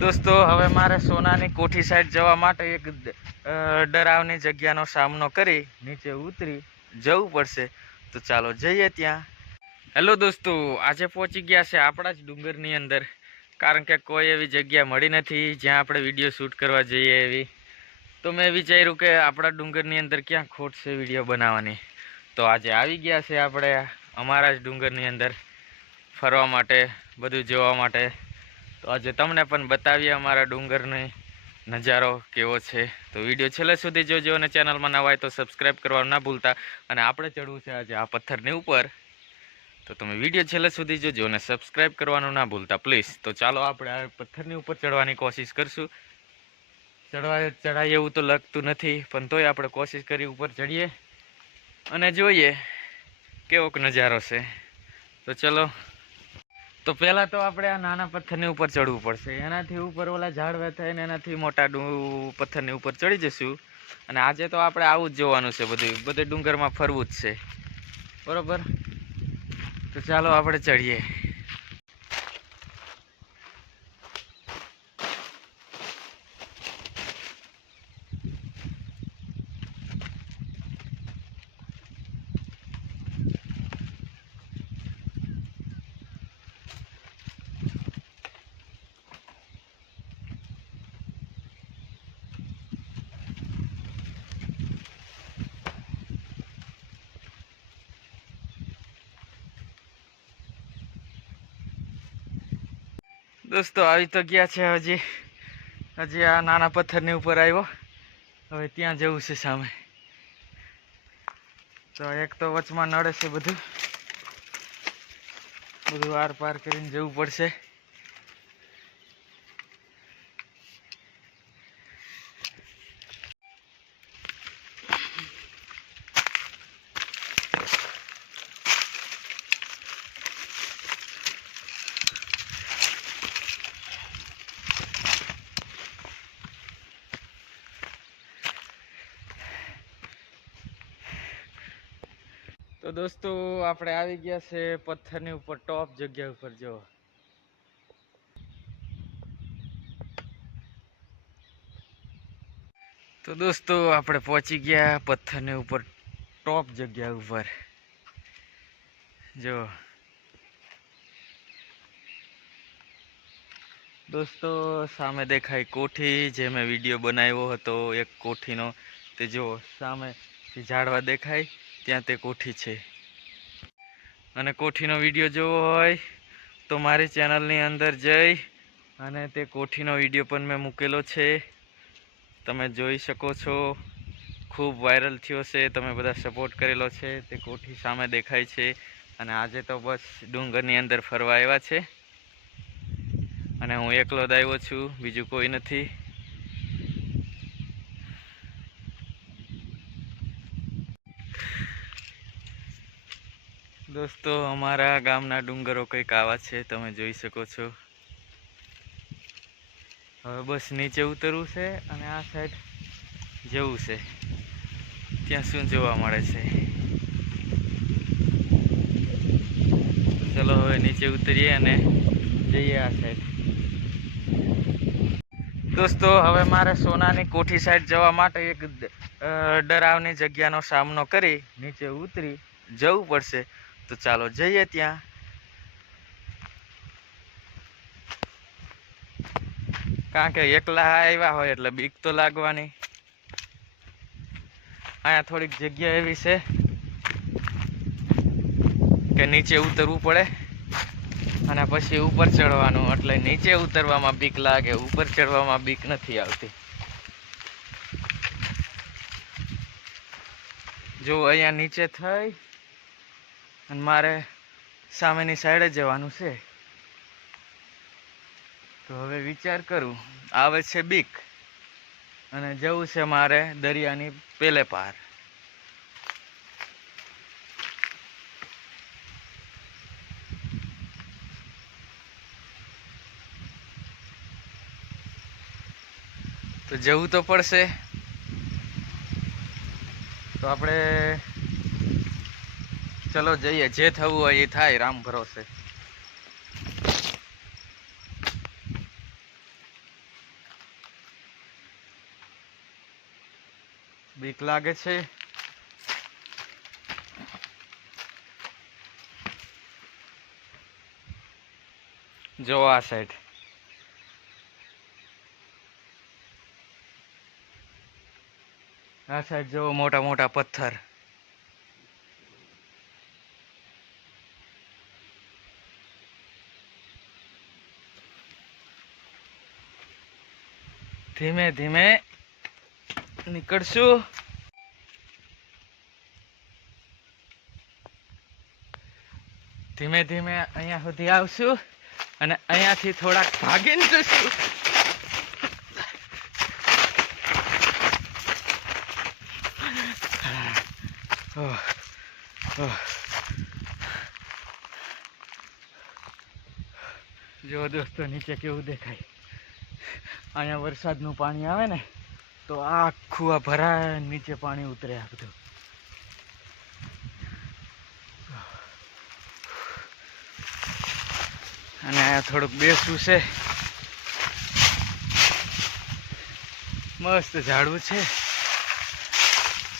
દોસ્તો, હવે મારે સોનાની કોઠી સાઈડ જવા માટે એક ડરાવની જગ્યાનો સામનો કરી નીચે ઉતરી જવું પડશે. તો ચાલો જઈએ ત્યાં. હેલો દોસ્તો, આજે પહોંચી ગયા છે આપણા જ ડુંગરની અંદર. કારણ કે કોઈ એવી જગ્યા મળી નથી જ્યાં આપણે વીડિયો શૂટ કરવા જઈએ એવી. તો મેં વિચાર્યું કે આપણા ડુંગરની અંદર ક્યાં ખોટ છે વીડિયો બનાવવાની. તો આજે આવી ગયા છે આપણે અમારા જ ડુંગરની અંદર ફરવા માટે, બધું જોવા માટે. તો આજે તમને પણ બતાવીએ અમારા ડુંગરની નજારો કેવો છે. તો વીડિયો છેલ્લે સુધી જોજો અને ચેનલમાં નવા હોય તો સબસ્ક્રાઈબ કરવાનું ના ભૂલતા. અને આપણે ચડવું છે આજે આ પથ્થરની ઉપર. તો તમે વીડિયો છેલ્લે સુધી જોજો અને સબસ્ક્રાઈબ કરવાનું ના ભૂલતા, પ્લીઝ. તો ચાલો આપણે આ પથ્થરની ઉપર ચડવાની કોશિશ કરશું. ચડવા ચડાય એવું તો લાગતું નથી, પણ તોય આપણે કોશિશ કરી ઉપર ચડીએ. અને જોઈએ કેવોક નજારો છે. તો ચલો તો પહેલાં તો આપણે આ નાના પથ્થરની ઉપર ચડવું પડશે. એનાથી ઉપર ઓલા ઝાડવા થઈને એનાથી મોટા પથ્થરની ઉપર ચડી જશું. અને આજે તો આપણે આવું જ જોવાનું છે બધું. બધે ડુંગરમાં ફરવું જ છે. બરોબર? તો ચાલો આપણે ચડીએ. દોસ્તો, આવી તો ગયા છે હજી. હજી આ નાના પથ્થરની ઉપર આવ્યો. હવે ત્યાં જવું છે સામે. તો એક તો વચમાં નડે છે બધું. બધું આર પાર કરીને જવું પડશે. તો દોસ્તો, આપણે આવી ગયા છે પથ્થરની ઉપર ટોપ જગ્યા ઉપર, જો. તો દોસ્તો, આપણે પહોંચી ગયા પથ્થરની ઉપર ટોપ જગ્યા ઉપર. જો. દોસ્તો, સામે દેખાય કોઠી, જે મેં વીડિયો બનાવ્યો હતો, એક કોઠીનો. તે જો, સામે ઝાડવા દેખાય. ત્યાં તે કોઠી છે. અને કોઠીનો વીડિયો જોવો હોય તો મારી ચેનલની અંદર જઈ અને તે કોઠીનો વીડિયો પણ મેં મૂકેલો છે. તમે જોઈ શકો છો, ખૂબ વાયરલ થયો છે, તમે બધા સપોર્ટ કરેલો છે. તે કોઠી સામે દેખાય છે અને આજે તો બસ ડુંગરની અંદર ફરવા આવ્યા છે. અને હું એકલો જ આવ્યો છું, બીજું કોઈ નથી. દોસ્તો, અમારા ગામના ડુંગરો કંઈક આવા છે, તમે જોઈ શકો છો. હવે બસ નીચે ઉતરવું છે અને આ સાઈડ જવું છે. ત્યાં શું જોવા મળે છે? ચલો હવે નીચે ઉતરીએ અને જઈએ આ સાઈડ. દોસ્તો, હવે મારે સોનાની કોઠી સાઈડ જવા માટે એક ડરાવની જગ્યાનો સામનો કરી નીચે ઉતરી જવું પડશે. તો ચાલો જઈએ ત્યાં. કારણ કે એકલા આવ્યા હોય એટલે બીક તો લાગવાની. અહીંયા થોડીક જગ્યા એવી છે કે નીચે ઉતરવું પડે અને પછી ઉપર ચડવાનું. એટલે નીચે ઉતરવામાં બીક લાગે, ઉપર ચડવામાં બીક નથી આવતી. જો અહીંયા નીચે થઈ અને મારે સામેની સાઈડે જવાનું છે. તો હવે વિચાર કરું, આવે છે બીક, અને જવું છે મારે દરિયાની પેલે પાર. તો જવું તો પડશે. તો આપણે ચલો જઈએ, જે થવું હોય એ થાય, રામ ભરોસે. બીક લાગે છે? જો આ સાઈડ આ સાઈડ જો મોટા મોટા પથ્થર. ધીમે ધીમે નીકળશું. ધીમે ધીમે અહીંયા સુધી આવશું અને અહીંયાથી થોડાક ભાગીને જશું. જો દોસ્તો, નીચે કેવું દેખાય. અહીંયા વરસાદનું પાણી આવે ને, તો આખું આ ભરાય નીચે પાણી ઉતરે આ બધું. અને અહીંયા થોડુંક બેસવું છે. મસ્ત ઝાડવું છે.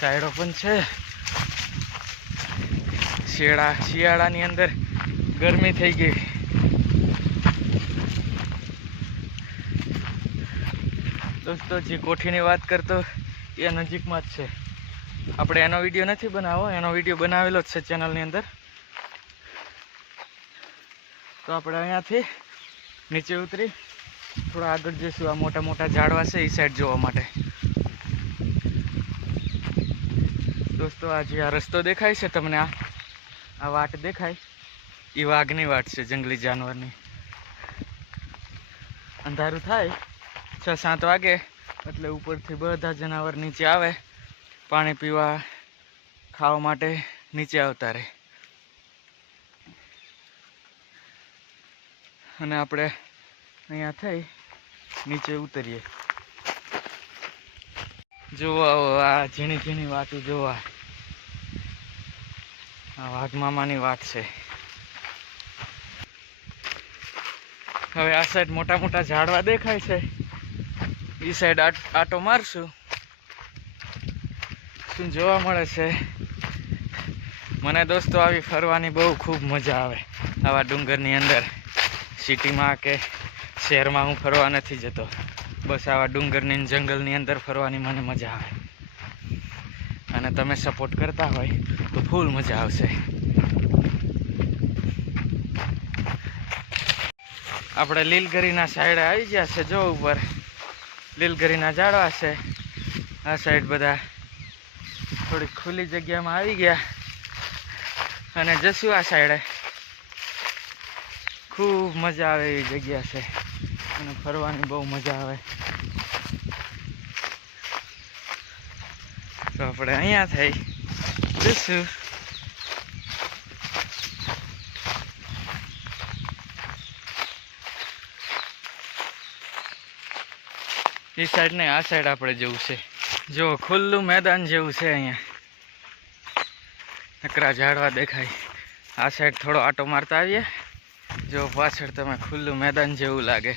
સાઈડો પણ છે. શિયાળા શિયાળાની અંદર ગરમી થઈ ગઈ. દોસ્તો, જે કોઠીની વાત કરતો, એ નજીકમાં જ છે. આપણે એનો વીડિયો નથી બનાવો, એનો વીડિયો બનાવેલો જ છે ચેનલની અંદર. તો આપણે અહીંયાથી નીચે ઉતરી, થોડા આગળ જઈશું, આ મોટા મોટા ઝાડવા છે એ સાઈડ જોવા માટે. દોસ્તો, આ જે આ રસ્તો દેખાય છે તમને, આ આ વાટ દેખાય, એ વાઘની વાટ છે, જંગલી જાનવરની. અંધારું થાય છ સાત વાગે, એટલે ઉપરથી બધા જનાવર નીચે આવે, પાણી પીવા, ખાવા માટે નીચે આવતા રહે. અને આપણે અહીંયા થઈ, નીચે ઉતરીએ. જોવા આ ઝીણી ઝીણી વાતું જોવા આ વાઘ મામાની વાત છે. હવે આ સાઈડ મોટા મોટા ઝાડવા દેખાય છે. એ સાઈડ આટો મારશું. શું જોવા મળે છે? મને દોસ્તો, આવી ફરવાની બહુ ખૂબ મજા આવે. આવા ડુંગરની અંદર, સિટીમાં કે શહેરમાં હું ફરવા નથી જતો. બસ આવા ડુંગરની જંગલની અંદર ફરવાની મને મજા આવે. અને તમે સપોર્ટ કરતા હોય, તો ફૂલ મજા આવશે. આપણે લીલગરીના સાઈડે આવી ગયા છે, જો ઉપર. લીલગરીના ઝાડવા છે. આ સાઈડ બધા થોડી ખુલ્લી જગ્યામાં આવી ગયા. અને જશું આ સાઈડે. ખૂબ મજા આવે એવી જગ્યા છે. અને ફરવાની બહુ મજા આવે. તો આપણે અહીંયા થઈ જશું. એ સાઈડ ને આ સાઈડ આપણે જવું છે. જો ખુલ્લું મેદાન જેવું છે અહીંયા. નકરા ઝાડવા દેખાય. આ સાઈડ થોડો આટો મારતા આવીએ. જો પાછળ તમે ખુલ્લું મેદાન જેવું લાગે.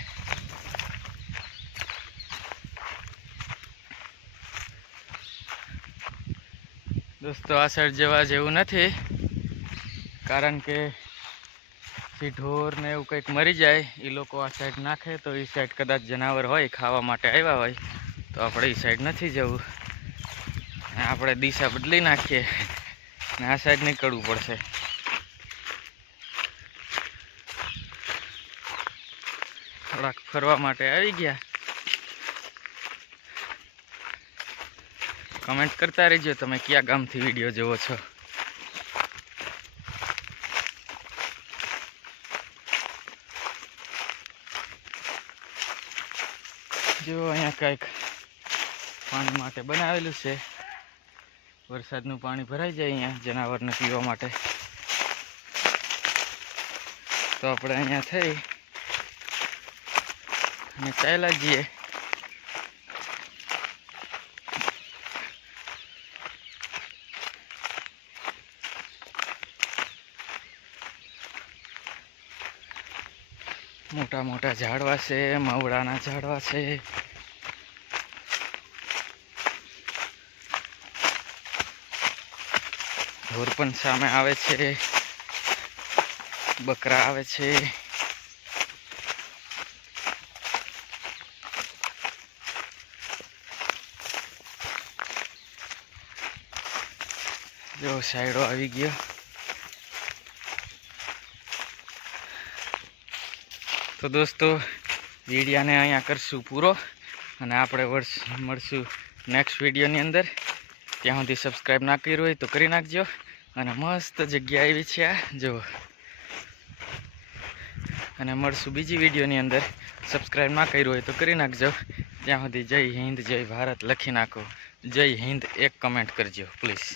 દોસ્તો, આ સાઈડ જવા જેવું નથી. કારણ કે જે ઢોર ને એવું કંઈક મરી જાય એ લોકો આ સાઈડ નાખે તો એ સાઈડ કદાચ જનાવર હોય ખાવા માટે આવ્યા હોય, તો આપણે એ સાઈડ નથી જવું. આપણે દિશા બદલી નાખીએ ને આ સાઈડ નીકળવું પડશે. થોડાક ફરવા માટે આવી ગયા. કમેન્ટ કરતા રહેજો તમે કયા ગામથી વીડિયો જોવો છો. જો અહીંયા કંઈક પાણી માટે બનાવેલું છે. વરસાદનું પાણી ભરાઈ જાય અહીંયા જનાવરને પીવા માટે. તો આપણે અહીંયા થઈ અને ચાલ્યા જઈએ. મોટા મોટા ઝાડવા છે, મવડાના ઝાડવા છે. ઢોર પણ સામે આવે છે, બકરા આવે છે. જો સાઈડો આવી ગયો. તો દોસ્તો, વિડીયાને અહીંયા કરશું પૂરો અને આપણે વર્ષ મળશું નેક્સ્ટ વિડીયોની અંદર. ત્યાં સુધી સબસ્ક્રાઈબ ના કર્યું હોય તો કરી નાખજો અને મસ્ત જગ્યા આવી છે આ જો અને મળશું બીજી વિડીયોની અંદર. સબસ્ક્રાઈબ ના કર્યું હોય તો કરી નાખજો. ત્યાં સુધી જય હિન્દ, જય ભારત. લખી નાખો. જય હિન્દ, એક કમેન્ટ કરજો પ્લીઝ